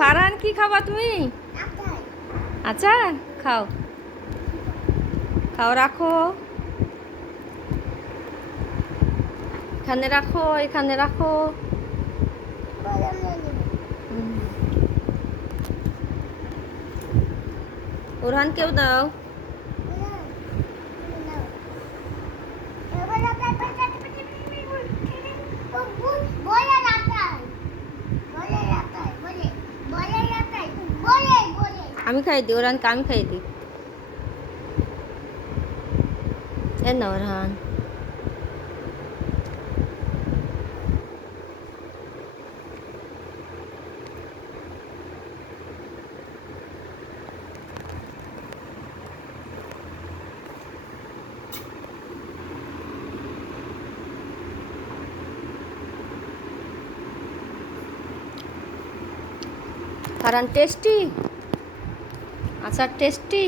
ফারহান কি খাবা তুমি? আচার খাও, খাও, রাখো, এখানে রাখো, এখানে রাখো। হুম। ওরহানকেও দাও। আমি খাই দিই ওরহানকে, আমি খাই দিই। এ না ওরহান। ফারহান টেস্টি, আচার টেস্টি।